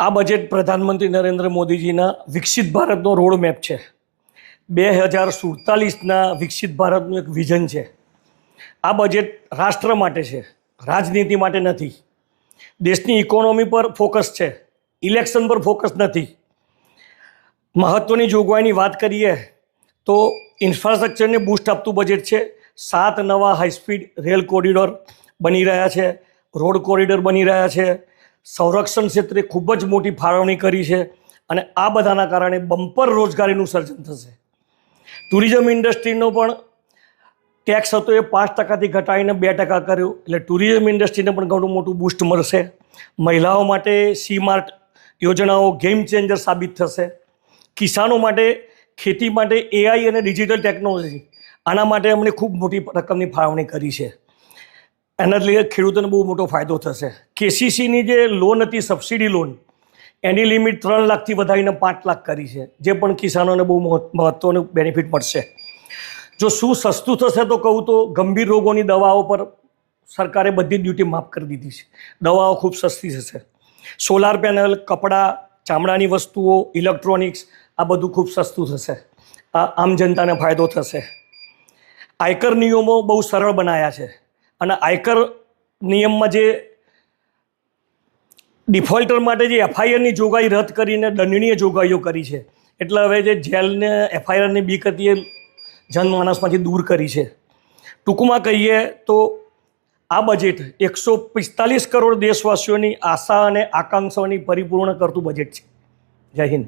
આ બજેટ પ્રધાનમંત્રી નરેન્દ્ર મોદીજીના વિકસિત ભારતનો રોડ મેપ છે. 2047ના વિકસિત ભારતનું એક વિઝન છે. આ બજેટ રાષ્ટ્ર માટે છે, રાજનીતિ માટે નથી. દેશની ઇકોનોમી પર ફોકસ છે, ઇલેક્શન પર ફોકસ નથી. મહત્ત્વની જોગવાઈની વાત કરીએ તો ઇન્ફ્રાસ્ટ્રક્ચરને બૂસ્ટ આપતું બજેટ છે. 7 નવા હાઈસ્પીડ રેલ કોરિડોર બની રહ્યા છે, રોડ કોરિડોર બની રહ્યા છે. સંરક્ષણ ક્ષેત્રે ખૂબ જ મોટી ફાળવણી કરી છે અને આ બધાના કારણે બમ્પર રોજગારીનું સર્જન થશે. ટુરિઝમ ઇન્ડસ્ટ્રીનો પણ ટેક્સ હતો એ 5%થી ઘટાડીને 2% કર્યો, એટલે ટુરિઝમ ઇન્ડસ્ટ્રીને પણ ઘણું મોટું બૂસ્ટ મળશે. મહિલાઓ માટે સી-માર્ટ યોજનાઓ ગેમ ચેન્જર સાબિત થશે. કિસાનો માટે ખેતી માટે એઆઈ અને ડિજિટલ ટેકનોલોજી, આના માટે અમને ખૂબ મોટી રકમની ફાળવણી કરી છે. એના લીધે ખેડૂતોને બહુ મોટો ફાયદો થશે. કેસીસીની જે લોન હતી, સબસિડી લોન, એની લિમિટ 3 લાખથી વધારીને 5 લાખ કરી છે, જે પણ કિસાનોને બહુ મહત્ત્વનું બેનિફિટ મળશે. જો શું સસ્તું થશે તો કહું તો ગંભીર રોગોની દવાઓ પર સરકારે બધી ડ્યુટી માફ કરી દીધી છે. દવાઓ ખૂબ સસ્તી થશે. સોલાર પેનલ, કપડાં, ચામડાની વસ્તુઓ, ઇલેક્ટ્રોનિક્સ, આ બધું ખૂબ સસ્તું થશે. આ આમ જનતાને ફાયદો થશે. આયકર નિયમો બહુ સરળ બનાવ્યા છે અને આયકર નિયમમાં જે ડિફોલ્ટર માટે જે એફઆઈઆરની જોગવાઈ રદ કરીને દંડનીય જોગવાઈઓ કરી છે, એટલે હવે જે જેલને એફઆઈઆરની બીક હતી એ જનમાનસમાંથી દૂર કરી છે. ટૂંકમાં કહીએ તો આ બજેટ 145 કરોડ દેશવાસીઓની આશા અને આકાંક્ષાઓની પરિપૂર્ણ કરતું બજેટ છે. જય હિન્દ.